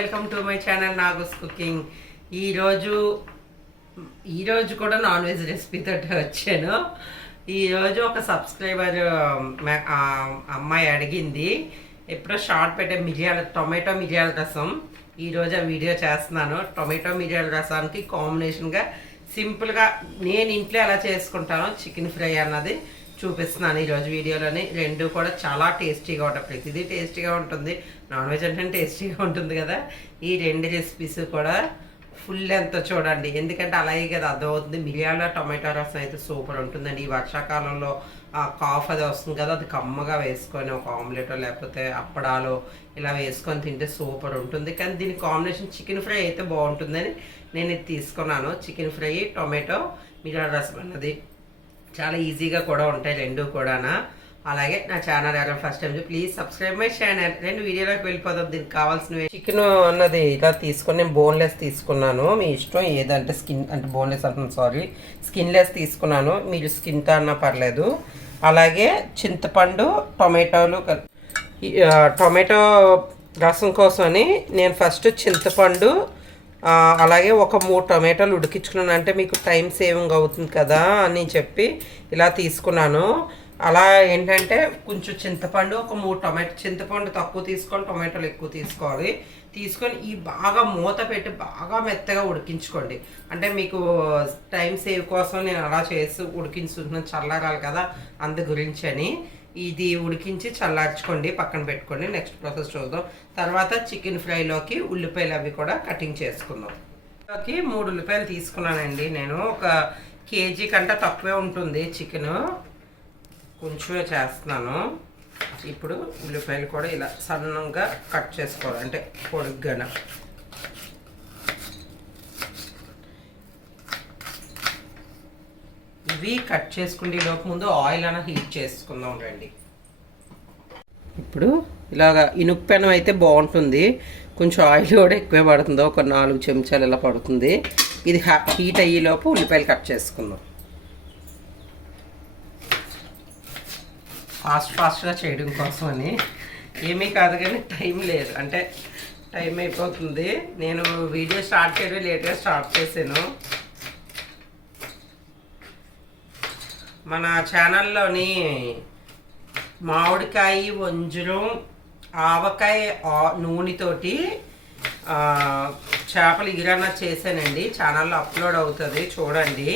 Welcome to my channel Nago's cooking. ఈరోజు ఈరోజు కూడా నాన్ వెజ్ రెసిపీతో వచ్చాను. ఈరోజు ఒక సబ్స్క్రైబర్ అమ్మాయి అడిగింది ఎప్పుడో షార్ట్ పెట్టే మిరియాల టొమాటో మిరియాల రసం. ఈరోజు ఆ వీడియో చేస్తున్నాను. టొమాటో మిరియాల రసానికి కాంబినేషన్గా సింపుల్గా నేను ఇంట్లో ఎలా చేసుకుంటాను చికెన్ ఫ్రై అన్నది చూపిస్తున్నాను ఈరోజు వీడియోలోని. రెండు కూడా చాలా టేస్టీగా ఉంటాయి. ప్రతిదీ టేస్టీగా ఉంటుంది. నాన్ వెజ్ అంటే టేస్టీగా ఉంటుంది కదా. ఈ రెండు రెసిపీస్ కూడా ఫుల్ ఎంత చూడండి. ఎందుకంటే అలాగే కదా అర్థమవుతుంది. మిరియాల టొమాటో రసం అయితే సూపర్ ఉంటుందండి. ఈ వర్షాకాలంలో ఆ కాఫ్ అది వస్తుంది కదా అది కమ్మగా వేసుకొని ఒక ఆమ్లెట్ లేకపోతే అప్పడాలు ఇలా వేసుకొని తింటే సూపర్ ఉంటుంది. కానీ దీని కాంబినేషన్ చికెన్ ఫ్రై అయితే బాగుంటుందని నేను ఇది తీసుకున్నాను. చికెన్ ఫ్రై టొమాటో మిరియాల రసం అన్నది. చాలా ఈజీగా కూడా ఉంటాయి రెండు కూడానా. అలాగే నా ఛానల్ ఎవరైనా first time please subscribe my channel రెండు వీడియోలోకి వెళ్ళిపోదాం. దీనికి కావాల్సినవి చికెన్ అన్నది ఇలా తీసుకొని నేను బోన్లెస్ తీసుకున్నాను. మీ ఇష్టం ఏదంటే స్కిన్ అంటే బోన్లెస్ అంటున్నాను సారీ స్కిన్లెస్ తీసుకున్నాను. మీరు స్కిన్తో అన్నా పర్లేదు. అలాగే చింతపండు టొమాటోలు టొమాటో రసం కోసమని నేను ఫస్ట్ చింతపండు అలాగే ఒక మూడు టమాటాలు ఉడికించుకున్నాను. అంటే మీకు టైం సేవింగ్ అవుతుంది కదా అని చెప్పి ఇలా తీసుకున్నాను. అలా ఏంటంటే కొంచెం చింతపండు ఒక మూడు టొమాటో చింతపండు తక్కువ తీసుకోవాలి టొమాటోలు ఎక్కువ తీసుకోవాలి. తీసుకొని ఈ బాగా మూత పెట్టి బాగా మెత్తగా ఉడికించుకోండి. అంటే మీకు టైం సేవ్ కోసం నేను అలా చేసి ఉడికించుకుంటున్నాను. చల్లగాలి కదా అందు గురించి అని. ఇది ఉడికించి చల్లార్చుకోండి పక్కన పెట్టుకోండి. నెక్స్ట్ ప్రాసెస్ చూద్దాం. తర్వాత చికెన్ ఫ్రైలోకి ఉల్లిపాయలు అవి కూడా కటింగ్ చేసుకుందాం. లోకి మూడు ఉల్లిపాయలు తీసుకున్నానండి నేను. ఒక కేజీ కంటే తక్కువే ఉంటుంది చికెన్ కొంచెమే చేస్తున్నాను. ఇప్పుడు ఉల్లిపాయలు కూడా ఇలా సన్నంగా కట్ చేసుకోవాలి. అంటే పొడుగ్గాన. ఇవి కట్ చేసుకునే లోపు ముందు ఆయిల్ అన్న హీట్ చేసుకుందాం రండి. ఇప్పుడు ఇలాగా ఇనుప్పెనం అయితే బాగుంటుంది. కొంచెం ఆయిల్ కూడా ఎక్కువే పడుతుంది. ఒక నాలుగు చెంచాలు ఇలా పడుతుంది. ఇది హా- హీట్ అయ్యేలోపు ఉల్లిపాయలు కట్ చేసుకుందాం. ఫాస్ట్ ఫాస్ట్గా చేయడం కోసమని ఏమీ కాదు కానీ టైం లేదు. అంటే టైం అయిపోతుంది. నేను వీడియో స్టార్ట్ చేయడం లేట్గా స్టార్ట్ చేశాను. మన ఛానల్లోని మామిడికాయ వంజరం ఆవకాయ నూనెతోటి చేపలు ఇగిరన్న చేశానండి. ఛానల్లో అప్లోడ్ అవుతుంది చూడండి.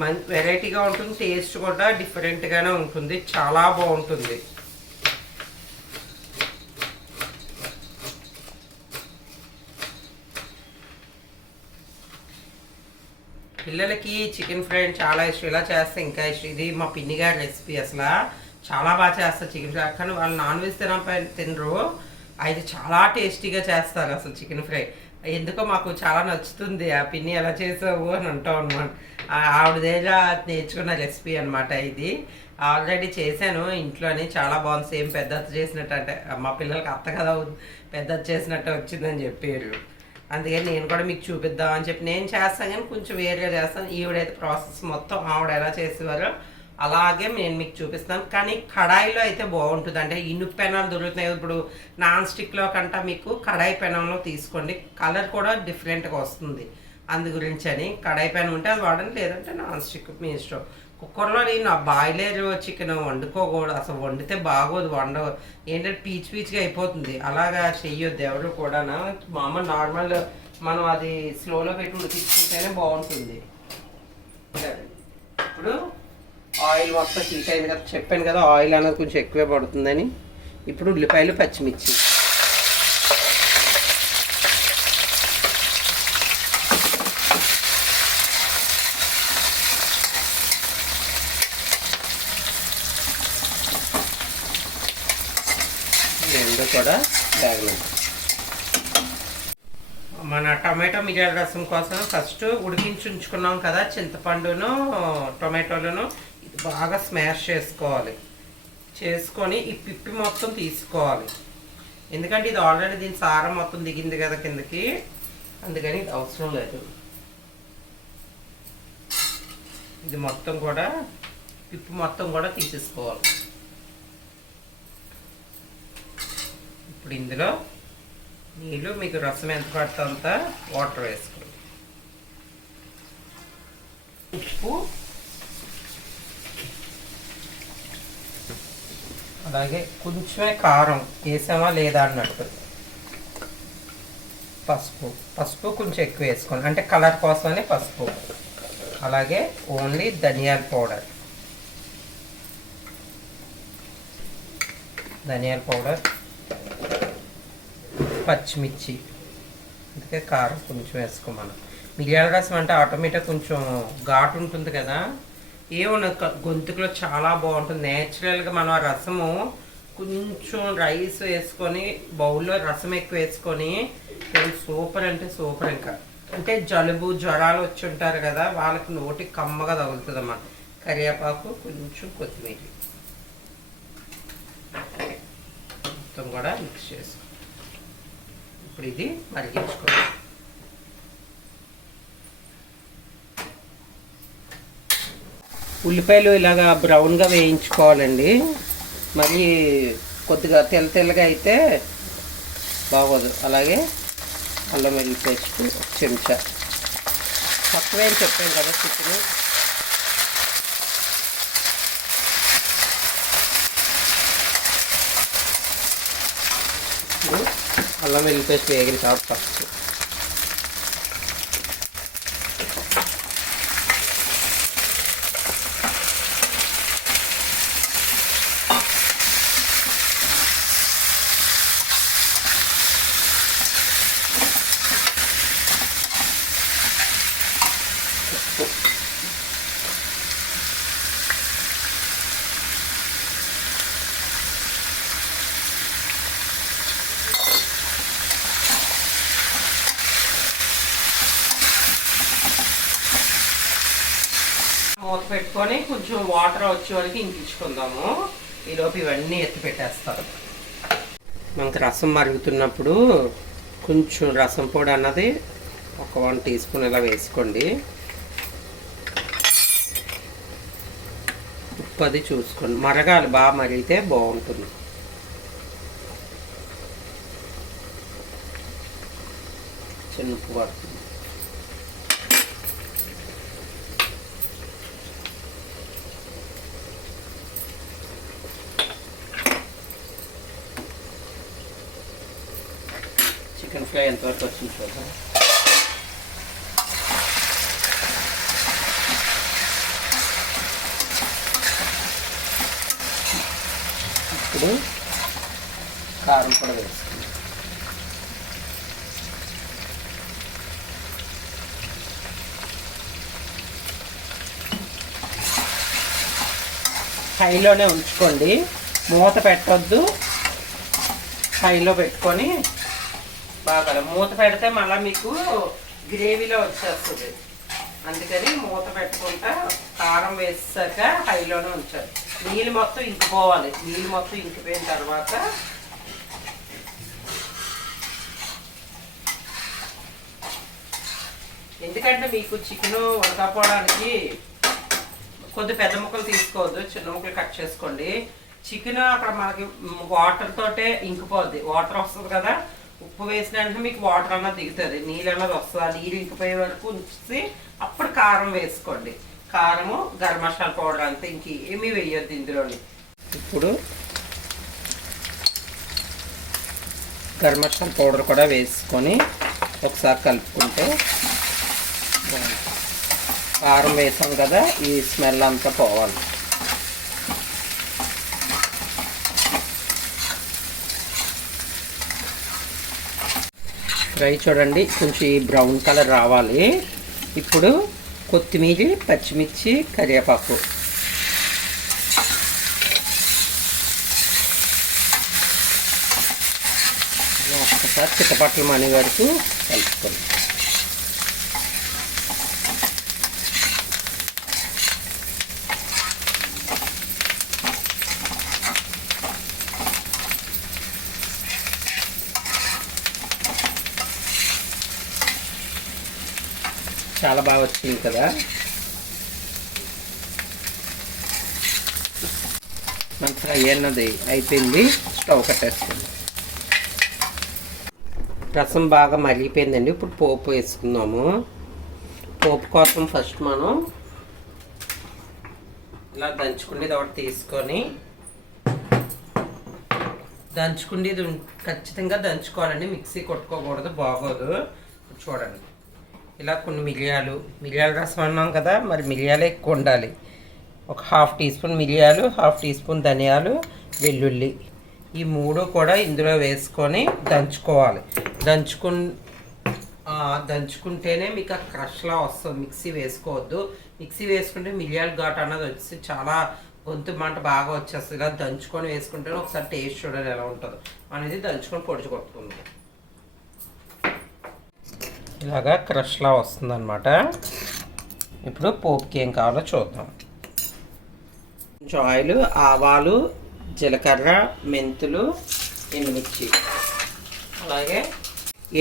మం వెరైటీగా ఉంటుంది టేస్ట్ కూడా డిఫరెంట్గానే ఉంటుంది చాలా బాగుంటుంది. పిల్లలకి చికెన్ ఫ్రై చాలా ఇష్టం. ఇలా చేస్తే ఇంకా ఇష్టం. ఇది మా పిన్ని గారి రెసిపీ అసలు. చాలా బాగా చేస్తారు చికెన్ ఫ్రై. కానీ వాళ్ళు నాన్ వెజ్ తిన తినరు. అయితే చాలా టేస్టీగా చేస్తారు అసలు చికెన్ ఫ్రై. ఎందుకో మాకు చాలా నచ్చుతుంది. ఆ పిన్ని ఎలా చేసావు అని అంటాం అనమాట ఆవిడ నేర్చుకున్న రెసిపీ అనమాట ఇది. ఆల్రెడీ చేశాను. ఇంట్లోనే చాలా బాగుంది. సేమ్ పెద్దత్త చేసినట్టు అంటే మా పిల్లలకి అత్త కదా పెద్దత్త చేసినట్టు వచ్చిందని చెప్పారు. అందుకని నేను కూడా మీకు చూపిద్దాం అని చెప్పి నేను చేస్తాను కానీ కొంచెం వేరుగా చేస్తాను. ఈవిడైతే ప్రాసెస్ మొత్తం ఆవిడ ఎలా చేసేవారో అలాగే నేను మీకు చూపిస్తాను. కానీ కడాయిలో అయితే బాగుంటుంది అంటే ఇనుప పెనాలు దొరుకుతున్నాయి ఇప్పుడు నాన్ స్టిక్లో కంటే మీకు కడాయి పెనంలో తీసుకోండి. కలర్ కూడా డిఫరెంట్గా వస్తుంది. అందు గురించి అని. కడాయి పెనం ఉంటే అది వాడండి లేదంటే నాన్ స్టిక్ మీ ఇష్టం. కుక్కర్లో నేను ఆ బాయిలర్ చికెన్ వండుకోకూడదు అసలు వండితే బాగోదు వండ ఏంటంటే పీచ్ పీచ్గా అయిపోతుంది. అలాగా చెయ్యొద్దు ఎవరు కూడా మామూలు నార్మల్ మనం అది స్లోలో పెట్టి ఉడికించుకుంటేనే బాగుంటుంది. ఇప్పుడు ఆయిల్ మొత్తం హీట్ అయింది కదా చెప్పాను కదా ఆయిల్ అనేది కొంచెం ఎక్కువే పడుతుందని. ఇప్పుడు ఉల్లిపాయలు పచ్చిమిర్చి ఈ రెండు కూడా బ్యాగ్లో. మన టమాటో మిరియాల రసం కోసం ఫస్ట్ ఉడికించి ఉంచుకున్నాం కదా చింతపండును టొమాటోలను. బాగా స్మాష్ చేసుకోవాలి. చేసుకొని ఈ పిప్పి మొత్తం తీసుకోవాలి. ఎందుకంటే ఇది ఆల్రెడీ దీని సారం మొత్తం దిగింది కదా కిందకి. అందుకని ఇది అవసరం లేదు. ఇది మొత్తం కూడా పిప్పి మొత్తం కూడా తీసేసుకోవాలి. ఇప్పుడు ఇందులో నీళ్ళు మీకు రసం ఎంత పడుతుందో అంత వాటర్ వేసుకోండి. ఉప్పు. అలాగే కొంచెమే కారం వేసామా లేదా అన్నట్టు. పసుపు. పసుపు కొంచెం ఎక్కువ వేసుకోండి. అంటే కలర్ కోసమని పసుపు. అలాగే ఓన్లీ ధనియాల పౌడర్. ధనియాల పౌడర్. పచ్చిమిర్చి. అందుకే కారం కొంచెం వేసుకోమను. మిరియాల రసం అంటే ఆటోమేటిక్ కొంచెం ఘాటు ఉంటుంది కదా. ఏమన్నా గొంతుకులో చాలా బాగుంటుంది. నేచురల్గా మనం ఆ రసము కొంచెం రైస్ వేసుకొని బౌల్లో రసం ఎక్కువ వేసుకొని సూపర్ అంటే సూపర్ ఇంకా. అంటే జలుబు జ్వరాలు వచ్చి ఉంటారు కదా వాళ్ళకి నోటికి కమ్మగా తగులుతుంది అమ్మ కరివేపాకు కొంచెం కొత్తిమీర. మొత్తం కూడా మిక్స్ చేసుకో ఇప్పుడు ఇది మరిగించుకోవాలి. ఉల్లిపాయలు ఇలాగా బ్రౌన్గా వేయించుకోవాలండి. మరి కొద్దిగా తెల్ల తెల్లగా అయితే బాగోదు. అలాగే అల్లం వెల్లి పేస్ట్ ఒక చెంచా. తక్కువ అని చెప్పాను కదా చికెన్. ఇప్పుడు అల్లం వెల్లి పేస్ట్ వేగిన తర్వాత పసుపు మూత పెట్టుకొని కొంచెం వాటర్ వచ్చే వరకు ఇంకించుకుందాము. ఈలోపు ఇవన్నీ ఎత్తి పెట్టేస్తారు మనకి రసం మరుగుతున్నప్పుడు కొంచెం రసం పొడి అన్నది ఒక వన్ టీ స్పూన్ ఇలా వేసుకోండి. ఉప్పు అది చూసుకోండి. మరగాలి బాగా మరిగితే బాగుంటుంది. చిన్న ఉప్పు పడుతుంది చికెన్ ఫ్రై ఎంతవరకు వచ్చింది చూద్దాం. ఇప్పుడు కారం కూడా వేస్తుంది హైలోనే ఉంచుకోండి. మూత పెట్టొద్దు. హైలో పెట్టుకొని బాగా మూత పెడితే మళ్ళీ మీకు గ్రేవీలో వచ్చేస్తుంది. అందుకని మూత పెట్టుకుంటా కారం వేసాక హైలోనే ఉంచాలి. నీళ్ళు మొత్తం ఇంకిపోవాలి. నీళ్ళు మొత్తం ఇంకిపోయిన తర్వాత ఎందుకంటే మీకు చికెన్ ఉడకపోవడానికి కొద్ది పెద్ద ముక్కలు తీసుకోవద్దు. చిన్న ముక్కలు కట్ చేసుకోండి. చికెన్ అక్కడ మనకి వాటర్ తోటే ఇంకిపోద్ది. వాటర్ వస్తుంది కదా. ఉప్పు వేసిన వెంటనే మీకు వాటర్ అన్నది దిగుతుంది. నీళ్ళు అన్నది వస్తుంది. ఆ నీళ్ళు ఇంకిపోయే వరకు ఉంచి అప్పుడు కారం వేసుకోండి. కారము గరం మసాలా పౌడర్ అంతా ఇంకేమీ వేయొద్దు ఇందులోని. ఇప్పుడు గరం మసాలా పౌడర్ కూడా వేసుకొని ఒకసారి కలుపుకుంటే కారం వేసాం కదా ఈ స్మెల్ అంతా పోవాలి. ఫ్రై చూడండి కొంచెం ఈ బ్రౌన్ కలర్ రావాలి. ఇప్పుడు కొత్తిమీర పచ్చిమిర్చి కరివేపాకు. ఒక్కసారి చిట్టపట్లు మణి వరకు కలుపుకోండి చాలా బాగా వచ్చింది కదా. మన ఫ్రై అన్నది అయిపోయింది. స్టవ్ కట్టేస్తుంది రసం బాగా మరిగిపోయిందండి. ఇప్పుడు పోపు వేసుకుందాము. పోపు కోసం ఫస్ట్ మనం ఇలా దంచుకునేది ఒకటి తీసుకొని దంచుకునేది ఖచ్చితంగా దంచుకోవాలండి. మిక్సీ కొట్టుకోకూడదు బాగోదు. చూడండి. ఇలా కొన్ని మిరియాలు మిరియాలు రసం అన్నాం కదా మరి మిరియాలు ఎక్కువ ఉండాలి. ఒక హాఫ్ టీ స్పూన్ మిరియాలు హాఫ్ టీ స్పూన్ ధనియాలు వెల్లుల్లి. ఈ మూడు కూడా ఇందులో వేసుకొని దంచుకోవాలి. దంచుకు దంచుకుంటేనే మీకు ఆ క్రష్లా వస్తుంది. మిక్సీ వేసుకోవద్దు. మిక్సీ వేసుకుంటే మిరియాల ఘాట్ అన్నది వచ్చి చాలా గొంతు మంట బాగా వచ్చేస్తుంది. ఇలా దంచుకొని వేసుకుంటేనే ఒకసారి టేస్ట్ చూడాలి ఎలా ఉంటుందో. అనేది దంచుకొని పొడిచి కొట్టుకుందాం. ఇలాగా క్రష్లా వస్తుందన్నమాట. ఇప్పుడు పోపుకి ఏం కావాలో చూద్దాం. కొంచెం ఆయిల్ ఆవాలు జీలకర్ర మెంతులు ఎండుమిర్చి అలాగే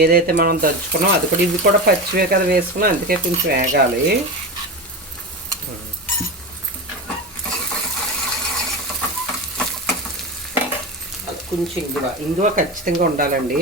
ఏదైతే మనం దంచుకున్నాం అది కూడా ఇవి కూడా పచ్చివే కదా వేసుకున్నాం అందుకే కొంచెం వేగాలి. అది కొంచెం ఇంగువ. ఇంగువ ఖచ్చితంగా ఉండాలండి.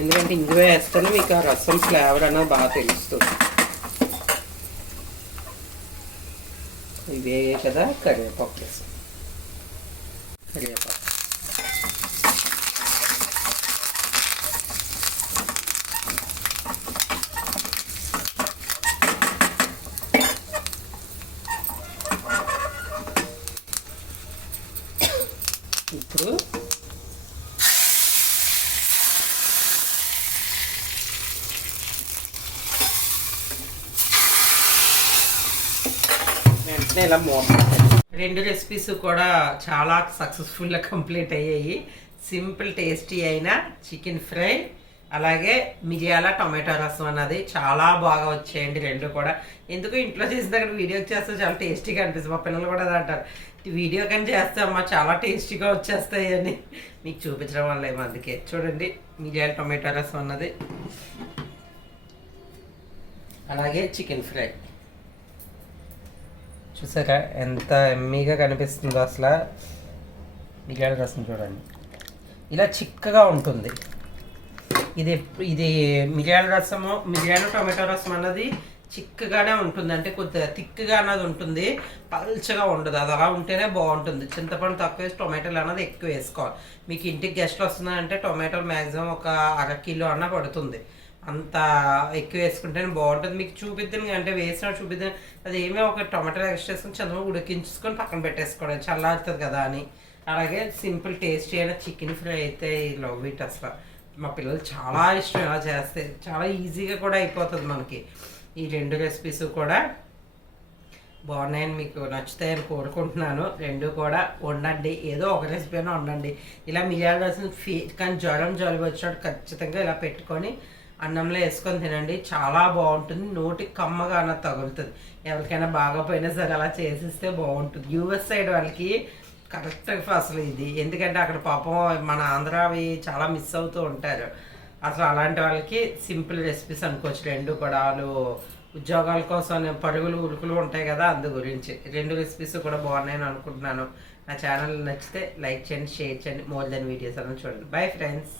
ఎందుకంటే ఇందులో వేస్తేనే మీకు ఆ రసం ఫ్లేవర్ అనేది బాగా తెలుస్తుంది. ఇదే కదా కరివేపాకు రసం. కరివేపాకు. ఇప్పుడు వెంటనే ఇలా రెండు రెసిపీస్ కూడా చాలా సక్సెస్ఫుల్గా కంప్లీట్ అయ్యాయి. సింపుల్ టేస్టీ అయిన చికెన్ ఫ్రై అలాగే మిరియాల టొమాటో రసం అన్నది చాలా బాగా వచ్చాయండి రెండు కూడా. ఎందుకు ఇంట్లో చేసిన దగ్గర వీడియో చేస్తే చాలా టేస్టీగా అనిపిస్తుంది. మా పిల్లలు కూడా అంటారు. వీడియో కానీ చేస్తే అమ్మ చాలా టేస్టీగా వచ్చేస్తాయి అని. మీకు చూపించడం వల్ల ఏమో అందుకే. చూడండి మిరియాల టొమాటో రసం అన్నది. అలాగే చికెన్ ఫ్రై చూసారా? ఎంత ఎమ్మీగా కనిపిస్తుందో అసలు. మిరియాల రసం చూడండి. ఇలా చిక్కగా ఉంటుంది. ఇది ఇది మిరియాల రసము మిరియాల టొమాటో రసం అన్నది చిక్కగానే ఉంటుంది. అంటే కొద్దిగా థిక్గా అన్నది ఉంటుంది. పల్చగా ఉండదు. అది అలా ఉంటేనే బాగుంటుంది. చింతపండు తక్కువ వేసి టొమాటోలు అన్నది ఎక్కువ వేసుకోవాలి. మీకు ఇంటికి గెస్ట్లు వస్తున్నాయంటే టొమాటోలు మ్యాక్సిమం ఒక అర కిలో అన్న పడుతుంది. అంత ఎక్కువ వేసుకుంటేనే బాగుంటుంది. మీకు చూపిద్దాను అంటే వేసిన చూపిద్దాం. అది ఏమీ ఒక టొమాటో ఎక్స్ట్రా చేసుకుని చంద్రబాబు ఉడికించుకొని పక్కన పెట్టేసుకోవడం చల్లారుతుంది కదా అని. అలాగే సింపుల్ టేస్టీ అయిన చికెన్ ఫ్రై అయితే లవ్ ఇట్ అసలు మా పిల్లలు చాలా ఇష్టం ఇలా చేస్తే. చాలా ఈజీగా కూడా అయిపోతుంది మనకి. ఈ రెండు రెసిపీస్ కూడా బాగున్నాయని మీకు నచ్చుతాయని కోరుకుంటున్నాను. రెండు కూడా వండండి. ఏదో ఒక రెసిపీ అయినా వండండి. ఇలా మిరియాల ఫీ కానీ జ్వరం జలుబు వచ్చినట్టు ఖచ్చితంగా ఇలా పెట్టుకొని అన్నంలో వేసుకొని తినండి. చాలా బాగుంటుంది. నోటికి కమ్మగా తగులుతుంది. ఎవరికైనా బాగోపోయినా సరే అలా చేసిస్తే బాగుంటుంది. యూఎస్ సైడ్ వాళ్ళకి కరెక్ట్ అసలు ఇది. ఎందుకంటే అక్కడ పాపం మన ఆంధ్రావి చాలా మిస్ అవుతూ ఉంటారు. అసలు అలాంటి వాళ్ళకి సింపుల్ రెసిపీస్ అనుకోవచ్చు. రెండు కూడా వాళ్ళు ఉద్యోగాల కోసం పరుగులు ఉరుకులు ఉంటాయి కదా అందు గురించి. రెండు రెసిపీస్ కూడా బాగున్నాయని అనుకుంటున్నాను. నా ఛానల్ నచ్చితే లైక్ చేయండి షేర్ చేయండి. మోర్ దెన్ వీడియోస్ అన్న చూడండి. Bye friends